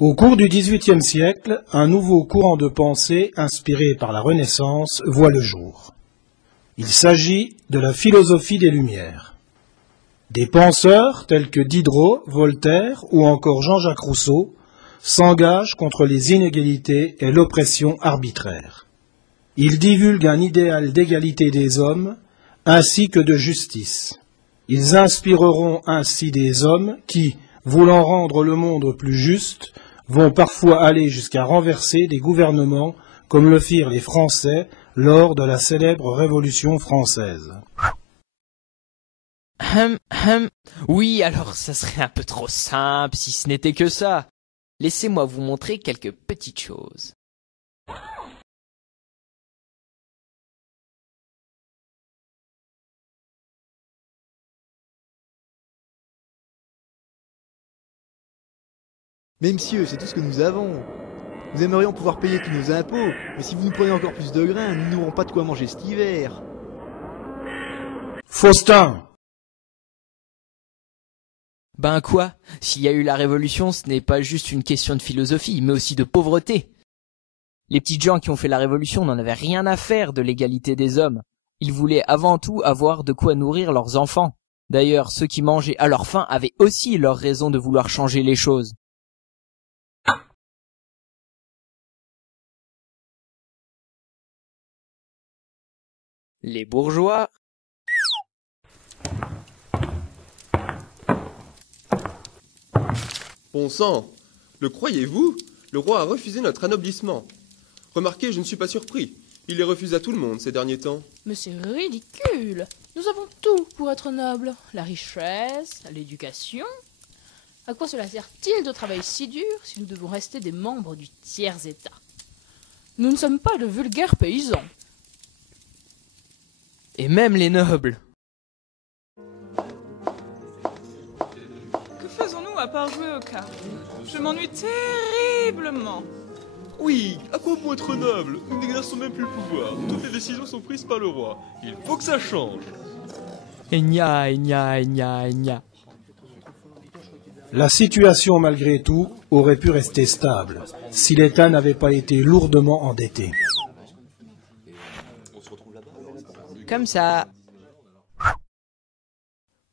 Au cours du XVIIIe siècle, un nouveau courant de pensée inspiré par la Renaissance voit le jour. Il s'agit de la philosophie des Lumières. Des penseurs tels que Diderot, Voltaire ou encore Jean-Jacques Rousseau s'engagent contre les inégalités et l'oppression arbitraire. Ils divulguent un idéal d'égalité des hommes ainsi que de justice. Ils inspireront ainsi des hommes qui, voulant rendre le monde plus juste, vont parfois aller jusqu'à renverser des gouvernements comme le firent les Français lors de la célèbre Révolution française. Oui, alors ça serait un peu trop simple si ce n'était que ça. Laissez-moi vous montrer quelques petites choses. Mais monsieur, c'est tout ce que nous avons. Nous aimerions pouvoir payer tous nos impôts, mais si vous nous prenez encore plus de grains, nous n'aurons pas de quoi manger cet hiver. Faustin! Ben quoi? S'il y a eu la Révolution, ce n'est pas juste une question de philosophie, mais aussi de pauvreté. Les petites gens qui ont fait la Révolution n'en avaient rien à faire de l'égalité des hommes. Ils voulaient avant tout avoir de quoi nourrir leurs enfants. D'ailleurs, ceux qui mangeaient à leur faim avaient aussi leur raison de vouloir changer les choses. Les bourgeois... Bon sang, le croyez-vous? Le roi a refusé notre anoblissement. Remarquez, je ne suis pas surpris. Il les refuse à tout le monde ces derniers temps. Mais c'est ridicule. Nous avons tout pour être nobles. La richesse, l'éducation. À quoi cela sert-il de travailler si dur si nous devons rester des membres du tiers-état? Nous ne sommes pas de vulgaires paysans. Et même les nobles. Que faisons-nous à part jouer aux cartes? Je m'ennuie terriblement. Oui, à quoi bon être noble? Nous n'exerçons même plus le pouvoir. Toutes les décisions sont prises par le roi. Il faut que ça change. Gna, gna, gna, gna. La situation, malgré tout, aurait pu rester stable si l'État n'avait pas été lourdement endetté. Comme ça.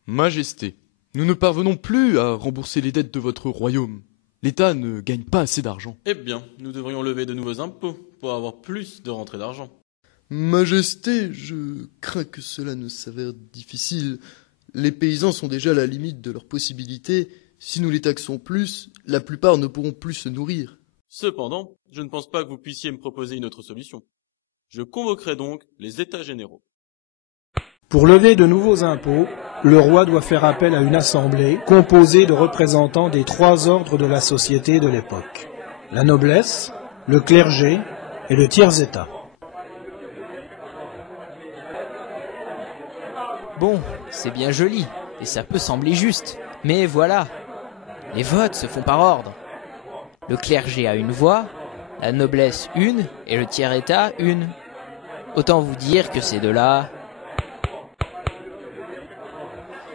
Majesté, nous ne parvenons plus à rembourser les dettes de votre royaume. L'État ne gagne pas assez d'argent. Eh bien, nous devrions lever de nouveaux impôts pour avoir plus de rentrées d'argent. Majesté, je crains que cela ne s'avère difficile. Les paysans sont déjà à la limite de leurs possibilités. Si nous les taxons plus, la plupart ne pourront plus se nourrir. Cependant, je ne pense pas que vous puissiez me proposer une autre solution. Je convoquerai donc les États généraux. Pour lever de nouveaux impôts, le roi doit faire appel à une assemblée composée de représentants des trois ordres de la société de l'époque. La noblesse, le clergé et le tiers-état. Bon, c'est bien joli, et ça peut sembler juste. Mais voilà, les votes se font par ordre. Le clergé a une voix, la noblesse une, et le tiers-état une. Autant vous dire que ces deux-là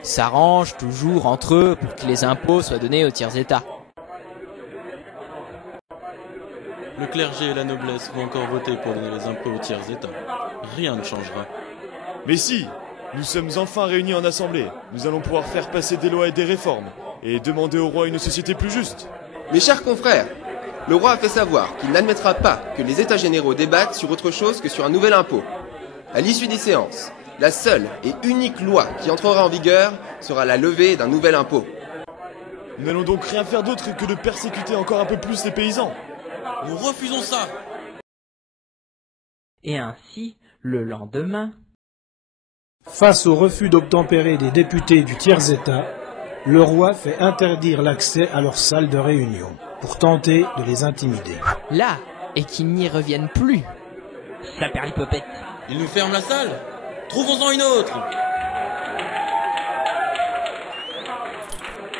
s'arrangent toujours entre eux pour que les impôts soient donnés au tiers-état. Le clergé et la noblesse vont encore voter pour donner les impôts au tiers-état. Rien ne changera. Mais si, nous sommes enfin réunis en assemblée. Nous allons pouvoir faire passer des lois et des réformes, et demander au roi une société plus juste. Mes chers confrères, le roi a fait savoir qu'il n'admettra pas que les États généraux débattent sur autre chose que sur un nouvel impôt. À l'issue des séances, la seule et unique loi qui entrera en vigueur sera la levée d'un nouvel impôt. Nous n'allons donc rien faire d'autre que de persécuter encore un peu plus les paysans. Nous refusons ça! Et ainsi, le lendemain... Face au refus d'obtempérer des députés du tiers-état, le roi fait interdire l'accès à leur salle de réunion pour tenter de les intimider. Là, et qu'ils n'y reviennent plus. Saperlipopette. Ils nous ferment la salle? Trouvons-en une autre!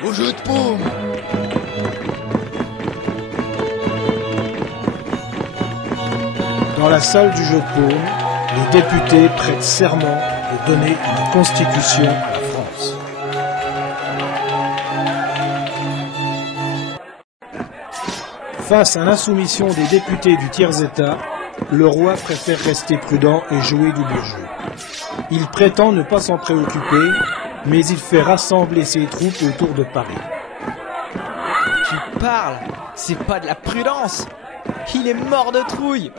Au jeu de paume! Dans la salle du jeu de paume, les députés prêtent serment de donner une constitution à la France. Face à l'insoumission des députés du tiers-État, le roi préfère rester prudent et jouer double jeu. Il prétend ne pas s'en préoccuper, mais il fait rassembler ses troupes autour de Paris. Tu parles, c'est pas de la prudence. Il est mort de trouille.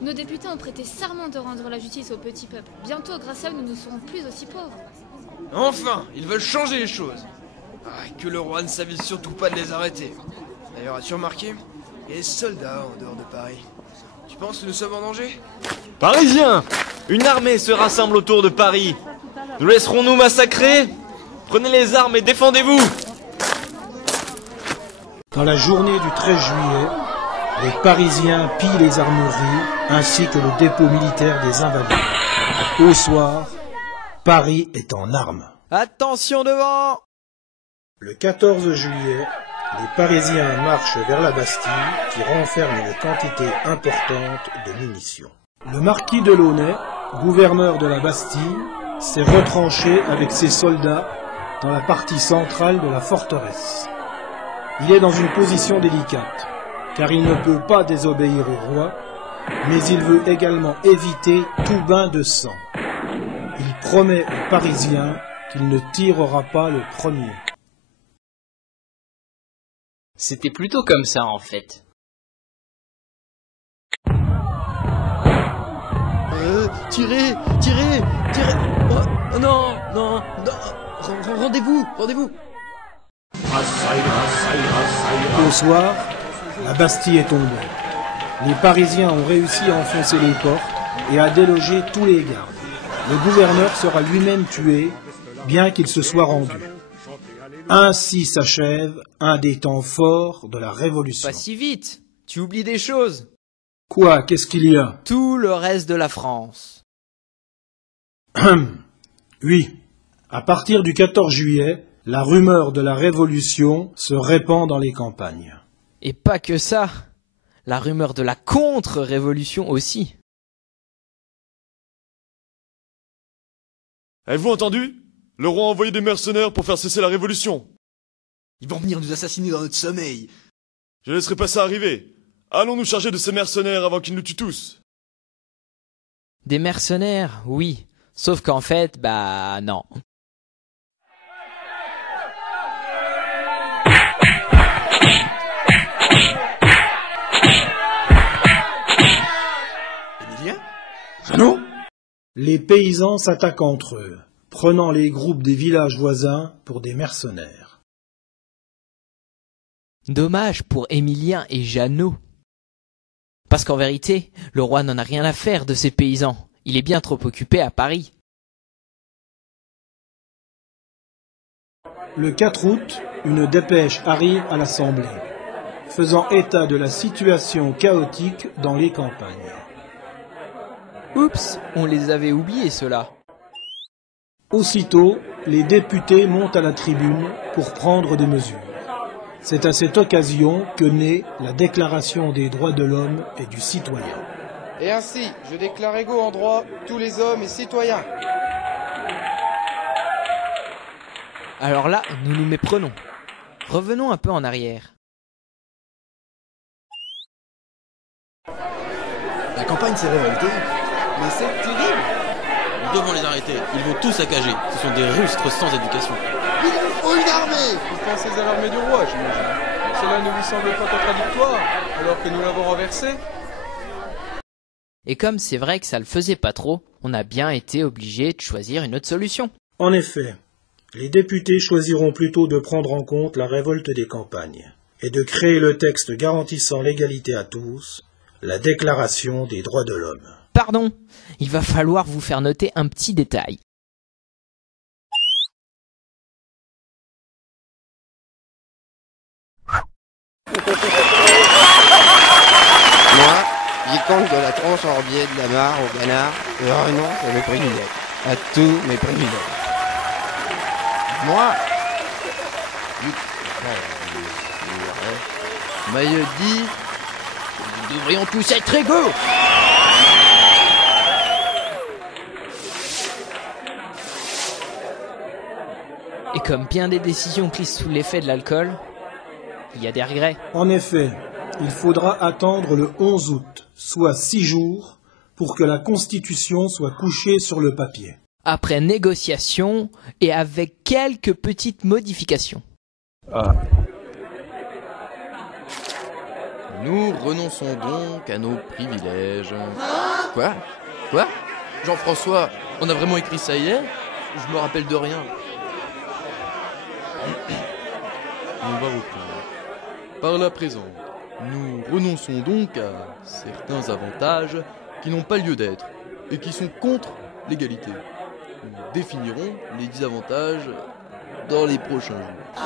Nos députés ont prêté serment de rendre la justice au petit peuple. Bientôt, grâce à eux, nous ne serons plus aussi pauvres. Enfin, ils veulent changer les choses. Ah, que le roi ne s'avise surtout pas de les arrêter. D'ailleurs, as-tu remarqué? Il y a des soldats en dehors de Paris. Tu penses que nous sommes en danger? Parisiens! Une armée se rassemble autour de Paris. Nous laisserons nous massacrer? Prenez les armes et défendez-vous! Dans la journée du 13 juillet, les Parisiens pillent les armeries ainsi que le dépôt militaire des Invalides. Au soir, Paris est en armes. Attention devant! Le 14 juillet, les Parisiens marchent vers la Bastille qui renferme une quantité importante de munitions. Le marquis de Launay, gouverneur de la Bastille, s'est retranché avec ses soldats dans la partie centrale de la forteresse. Il est dans une position délicate, car il ne peut pas désobéir au roi, mais il veut également éviter tout bain de sang. Il promet aux Parisiens qu'il ne tirera pas le premier. C'était plutôt comme ça en fait. Tirez! Oh, non! Rendez-vous! Au soir, la Bastille est tombée. Les Parisiens ont réussi à enfoncer les portes et à déloger tous les gardes. Le gouverneur sera lui-même tué, bien qu'il se soit rendu. Ainsi s'achève un des temps forts de la Révolution. Pas si vite, tu oublies des choses. Quoi? Qu'est-ce qu'il y a? Tout le reste de la France. Oui, à partir du 14 juillet, la rumeur de la Révolution se répand dans les campagnes. Et pas que ça, la rumeur de la contre-révolution aussi. Avez-vous entendu? Le roi a envoyé des mercenaires pour faire cesser la révolution. Ils vont venir nous assassiner dans notre sommeil. Je laisserai pas ça arriver. Allons nous charger de ces mercenaires avant qu'ils nous tuent tous. Des mercenaires, oui. Sauf qu'en fait, non. Émilien? Jeannot? Les paysans s'attaquent entre eux, prenant les groupes des villages voisins pour des mercenaires. Dommage pour Émilien et Jeannot. Parce qu'en vérité, le roi n'en a rien à faire de ces paysans. Il est bien trop occupé à Paris. Le 4 août, une dépêche arrive à l'Assemblée, faisant état de la situation chaotique dans les campagnes. Oups, on les avait oubliés ceux-là. Aussitôt, les députés montent à la tribune pour prendre des mesures. C'est à cette occasion que naît la Déclaration des droits de l'homme et du citoyen. Et ainsi, je déclare égaux en droit tous les hommes et citoyens. Alors là, nous nous méprenons. Revenons un peu en arrière. La campagne s'est révoltée. Mais c'est terrible! Nous devons les arrêter. Ils vont tout saccager. Ce sont des rustres sans éducation. Il nous faut une armée! Vous pensez à l'armée du roi, j'imagine. Cela ne vous semble pas contradictoire, alors que nous l'avons renversé? Et comme c'est vrai que ça le faisait pas trop, on a bien été obligé de choisir une autre solution. En effet, les députés choisiront plutôt de prendre en compte la révolte des campagnes et de créer le texte garantissant l'égalité à tous, la Déclaration des droits de l'homme. Pardon, il va falloir vous faire noter un petit détail. Moi, vicomte de la tronche orbier de la mare au canard, je renonce à mes privilèges, à tous mes privilèges. Moi? Maillot dit, nous devrions tous être égaux. Et comme bien des décisions prises sous l'effet de l'alcool, il y a des regrets. En effet, il faudra attendre le 11 août, soit 6 jours, pour que la Constitution soit couchée sur le papier. Après négociation et avec quelques petites modifications. Nous renonçons donc à nos privilèges. Quoi ? Jean-François, on a vraiment écrit ça hier ? Je me rappelle de rien. On va reprendre. Par la présente, nous renonçons donc à certains avantages qui n'ont pas lieu d'être et qui sont contre l'égalité. Nous définirons les désavantages dans les prochains jours.